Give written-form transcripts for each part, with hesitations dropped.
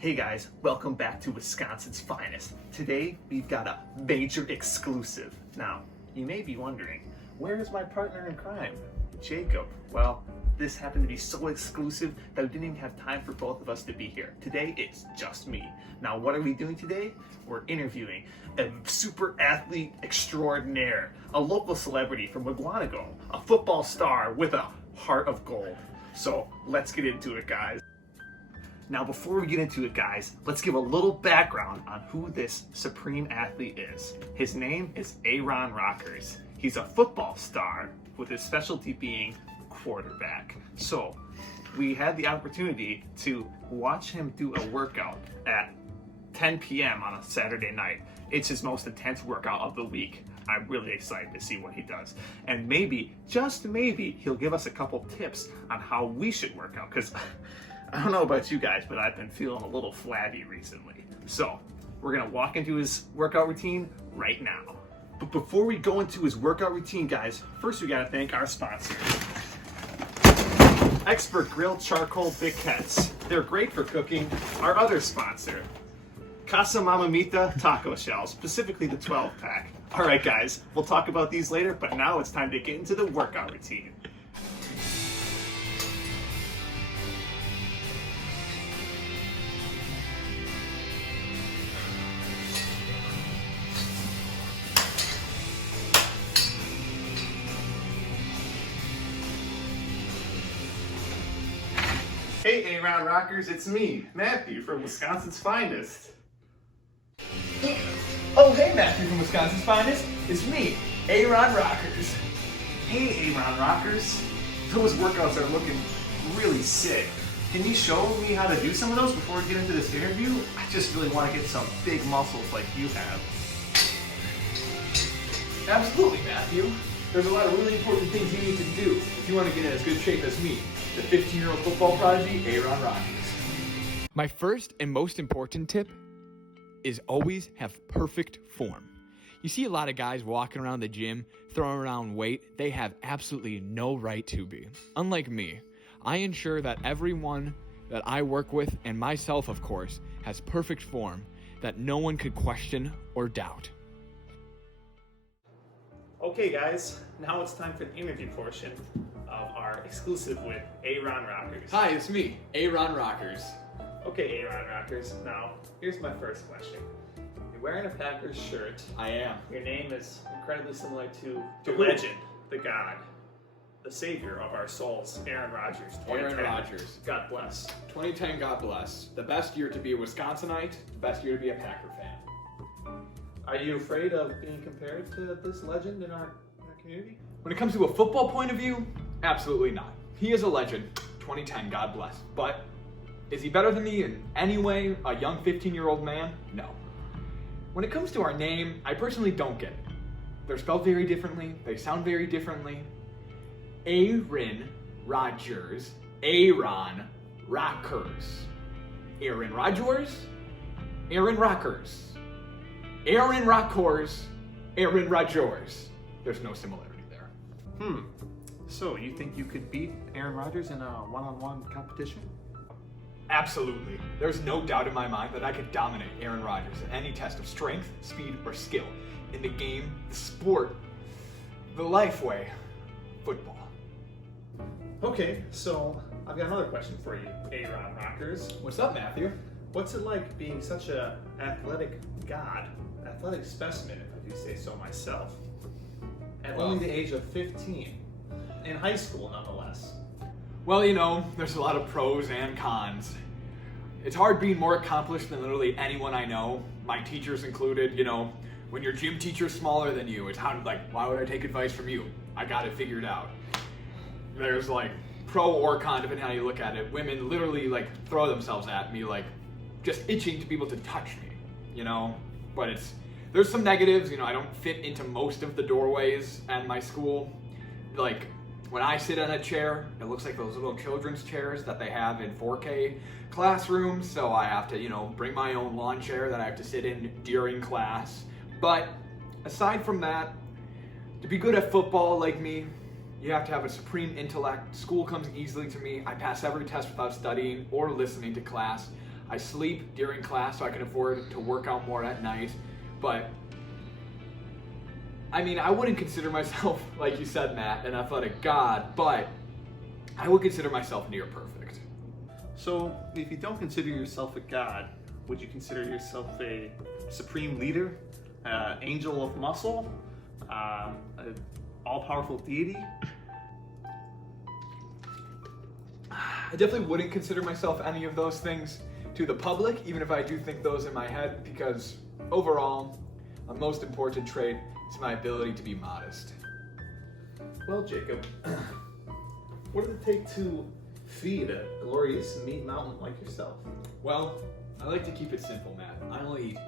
Hey guys, welcome back to Wisconsin's Finest. Today we've got a major exclusive. Now, you may be wondering, where is my partner in crime, Jacob? Well, this happened to be so exclusive that we didn't even have time for both of us to be here. Today it's just me. Now, what are we doing today? We're interviewing a super athlete extraordinaire, a local celebrity from Wigwanago, a football star with a heart of gold. So let's get into it, guys. Now, before we get into it, guys, let's give a little background on who this supreme athlete is. His name is Aaron Rockers. He's a football star with his specialty being quarterback. So we had the opportunity to watch him do a workout at 10 p.m. on a Saturday night. It's his most intense workout of the week. I'm really excited to see what he does. And maybe, just maybe, he'll give us a couple tips on how we should work out, because I don't know about you guys, but I've been feeling a little flabby recently. So we're gonna walk into his workout routine right now. But before we go into his workout routine, guys, first we gotta thank our sponsor, Expert Grill Charcoal Briquettes. They're great for cooking. Our other sponsor, Casa Mamamita Taco Shells, specifically the 12-pack. All right, guys, we'll talk about these later, but now it's time to get into the workout routine. Hey, Aaron Rockers, it's me, Matthew from Wisconsin's Finest. Oh, hey, Matthew from Wisconsin's Finest. It's me, Aaron Rockers. Hey, Aaron Rockers. Those workouts are looking really sick. Can you show me how to do some of those before we get into this interview? I just really want to get some big muscles like you have. Absolutely, Matthew. There's a lot of really important things you need to do if you want to get in as good shape as me, the 15-year-old football prodigy, Aaron Rockers. My first and most important tip is always have perfect form. You see a lot of guys walking around the gym, throwing around weight. They have absolutely no right to be. Unlike me, I ensure that everyone that I work with, and myself of course, has perfect form that no one could question or doubt. Okay, guys, now it's time for the interview portion of our exclusive with Aaron Rockers. Hi, it's me, Aaron Rockers. Okay, Aaron Rockers, now here's my first question. You're wearing a Packers shirt. I am. Your name is incredibly similar to the who? legend, the God, the savior of our souls, Aaron Rodgers. Aaron 2010. Rodgers. God bless. 2010, God bless. The best year to be a Wisconsinite, the best year to be a Packer fan. Are you afraid of being compared to this legend in our community? When it comes to a football point of view, absolutely not. He is a legend, 2010, God bless. But is he better than me in any way, a young 15-year-old man? No. When it comes to our name, I personally don't get it. They're spelled very differently, they sound very differently. Aaron Rodgers, Aaron Rockers. Aaron Rodgers, Aaron Rockers. Aaron Rockers, Aaron Rodgers. There's no similarity there. So you think you could beat Aaron Rodgers in a one-on-one competition? Absolutely. There's no doubt in my mind that I could dominate Aaron Rodgers in any test of strength, speed, or skill in the game, the sport, the life way, football. Okay, so I've got another question for you, Aaron Rockers. What's up, Matthew? What's it like being such a athletic god, athletic specimen, if I do say so myself, at Well- only the age of 15, in high school nonetheless? Well, you know, there's a lot of pros and cons. It's hard being more accomplished than literally anyone I know, my teachers included. You know, when your gym teacher's smaller than you, it's why would I take advice from you? I got it figured out. There's like pro or con, depending on how you look at it. Women literally throw themselves at me, just itching to be able to touch me, you know? But there's some negatives, you know, I don't fit into most of the doorways at my school. When I sit in a chair, it looks like those little children's chairs that they have in 4K classrooms, so I have to, you know, bring my own lawn chair that I have to sit in during class. But aside from that, to be good at football like me, you have to have a supreme intellect. School comes easily to me. I pass every test without studying or listening to class. I sleep during class so I can afford to work out more at night. But I mean, I wouldn't consider myself, like you said, Matt, an athletic god, but I would consider myself near perfect. So, if you don't consider yourself a god, would you consider yourself a supreme leader, angel of muscle, an all-powerful deity? I definitely wouldn't consider myself any of those things to the public, even if I do think those in my head, because overall, a most important trait is my ability to be modest. Well, Jacob, what does it take to feed a glorious meat mountain like yourself? Well, I like to keep it simple, Matt. I only eat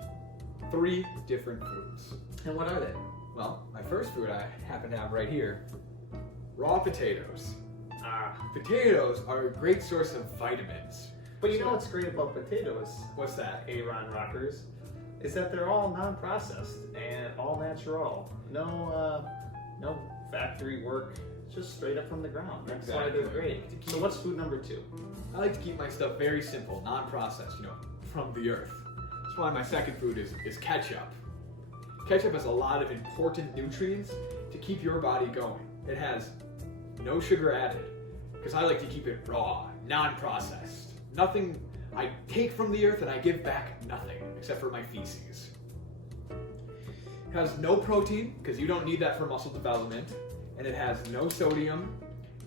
3 different foods. And what are they? Well, my first food I happen to have right here, raw potatoes. Potatoes are a great source of vitamins. But you know what's great about potatoes, What's that? Aaron Rockers, is that they're all non-processed and all natural. No factory work, just straight up from the ground. That's why they're Exactly. great. So what's food number 2? I like to keep my stuff very simple, non-processed, from the earth. That's why my second food is ketchup. Ketchup has a lot of important nutrients to keep your body going. It has no sugar added, because I like to keep it raw, non-processed. Nothing, I take from the earth and I give back nothing, except for my feces. It has no protein, because you don't need that for muscle development, and it has no sodium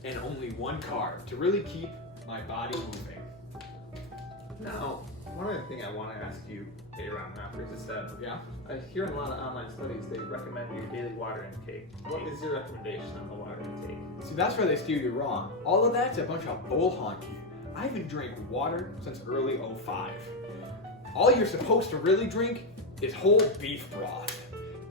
and only 1 carb to really keep my body moving. Now, one other thing I want to ask you, Aaron Rockers, is that Yeah? I hear in a lot of online studies they recommend your daily water intake. What is your recommendation on the water intake? See, that's where they steer you wrong. All of that's a bunch of bull honky. I haven't drank water since early '05. All you're supposed to really drink is whole beef broth.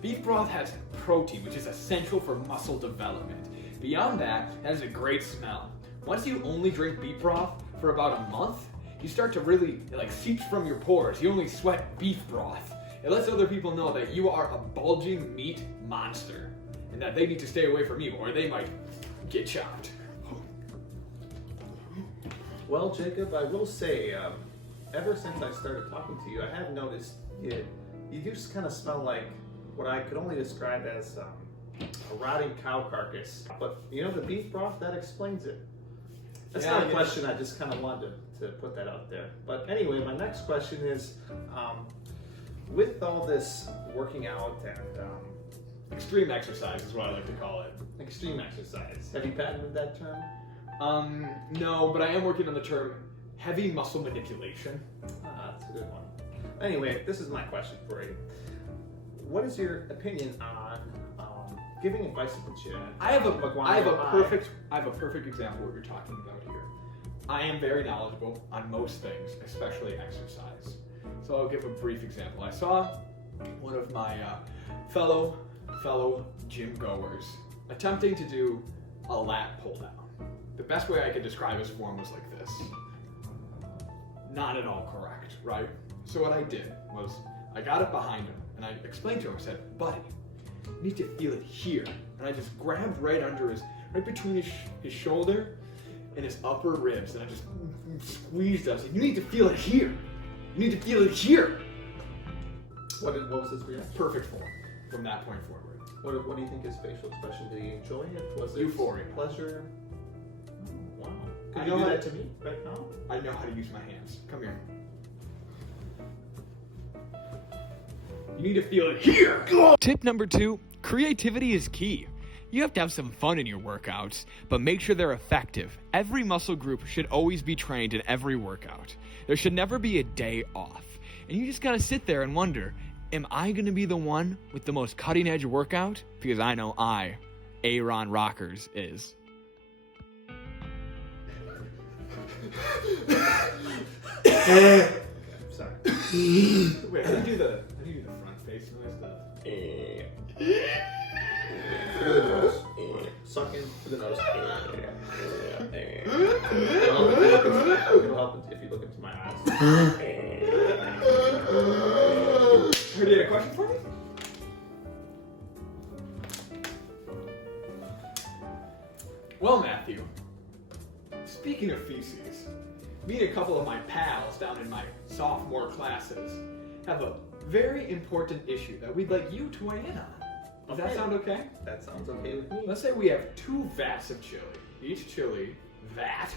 Beef broth has protein, which is essential for muscle development. Beyond that, it has a great smell. Once you only drink beef broth for about a month, you start to really, it seeps from your pores. You only sweat beef broth. It lets other people know that you are a bulging meat monster and that they need to stay away from you or they might get chopped. Well, Jacob, I will say, ever since I started talking to you, I have noticed you do kind of smell like what I could only describe as a rotting cow carcass. But the beef broth, that explains it. That's Yeah, not a yeah. question, I just kind of wanted to put that out there. But anyway, my next question is, with all this working out and Extreme exercise is what I like to call it. extreme exercise, have you patented that term? No, but I am working on the term heavy muscle manipulation. That's a good one. Anyway, this is my question for you. What is your opinion on giving advice to the gym? I have a perfect example of what you're talking about here. I am very knowledgeable on most things, especially exercise. So I'll give a brief example. I saw one of my fellow gym goers attempting to do a lat pull down. The best way I could describe his form was like this. Not at all correct, right? So what I did was I got up behind him and I explained to him, I said, buddy, you need to feel it here. And I just grabbed right between his shoulder and his upper ribs, and I just squeezed us. You need to feel it here. You need to feel it here. What was his reaction? Perfect form from that point forward. What do you think his facial expression? Did he enjoy it? Was it Euphoria. pleasure? Oh, wow. I Could you know do how- that to me right now? I know how to use my hands. Come here. You need to feel it here. Tip number 2, creativity is key. You have to have some fun in your workouts, but make sure they're effective. Every muscle group should always be trained in every workout. There should never be a day off. And you just gotta sit there and wonder, am I gonna be the one with the most cutting edge workout? Because I know Aaron Rockers is. Sorry. Wait, how do you do the front face noise? Through the nose. Suck in through the nose. It'll help if you look into my eyes. Heard you had a question for me? Well, Matthew, speaking of feces, me and a couple of my pals down in my sophomore classes have a very important issue that we'd like you to weigh in on. Does that Okay. sound okay? That sounds okay with me. Let's say we have 2 vats of chili. Each chili vat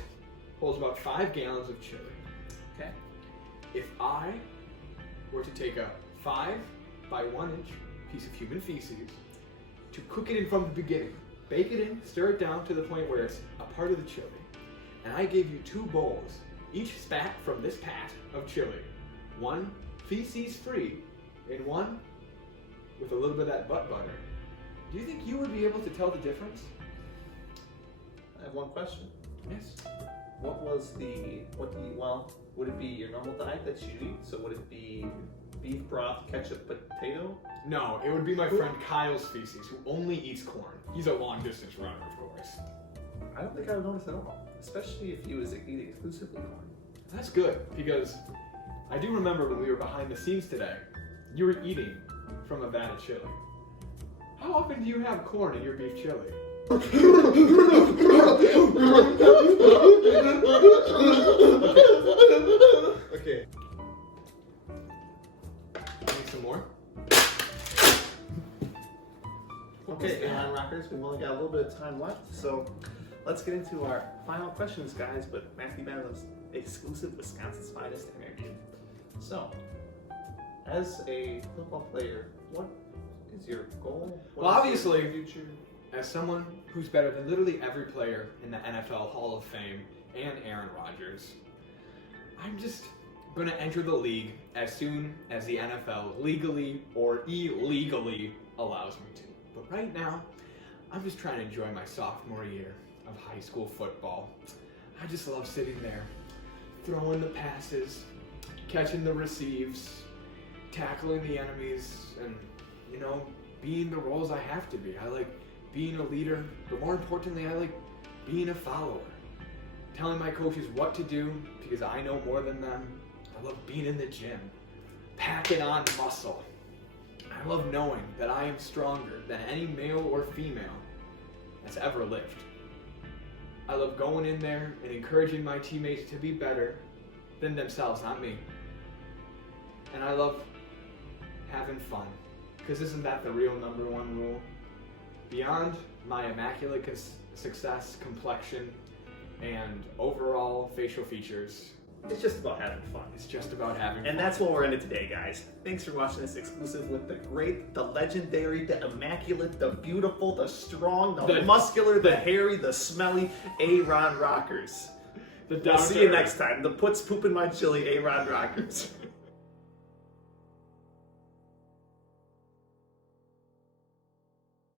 holds about 5 gallons of chili. Okay. If I were to take a 5 by 1 inch piece of human feces, to cook it in from the beginning, bake it in, stir it down to the point where it's a part of the chili, and I gave you 2 bowls, each spat from this pat of chili, one feces free and one with a little bit of that butt butter, do you think you would be able to tell the difference? I have one question. Yes. Would it be your normal diet that you eat? So would it be beef broth, ketchup, potato? No, it would be my friend Kyle's feces, who only eats corn. He's a long distance runner, of course. I don't think I would notice at all, especially if he was eating exclusively corn. That's good, because I do remember when we were behind the scenes today, you were eating from a vat of chili. How often do you have corn in your beef chili? Okay. Need some more? Okay, Airline Rockers, we've only got a little bit of time left, so let's get into our final questions, guys, with Matthew Madden's exclusive Wisconsin's Finest interview. So, as a football player, what is your goal? What Well, is obviously, your future? As someone who's better than literally every player in the NFL Hall of Fame and Aaron Rodgers, I'm just going to enter the league as soon as the NFL legally or illegally allows me to. But right now, I'm just trying to enjoy my sophomore year of high school football. I just love sitting there, throwing the passes, catching the receives, tackling the enemies, and, you know, being the roles I have to be. I like being a leader, but more importantly, I like being a follower. Telling my coaches what to do because I know more than them. I love being in the gym, packing on muscle. I love knowing that I am stronger than any male or female that's ever lived. I love going in there and encouraging my teammates to be better than themselves, not me. And I love having fun, because isn't that the real #1 rule? Beyond my immaculate success, complexion, and overall facial features, It's just about having fun. it's just about having fun. And that's what we're into today, guys. Thanks for watching this exclusive with the great, the legendary, the immaculate, the beautiful, the strong, the muscular, the hairy, the smelly Aaron Rockers. the We'll see you down-to-earth. next time. The puts poop in my chili Aaron Rockers.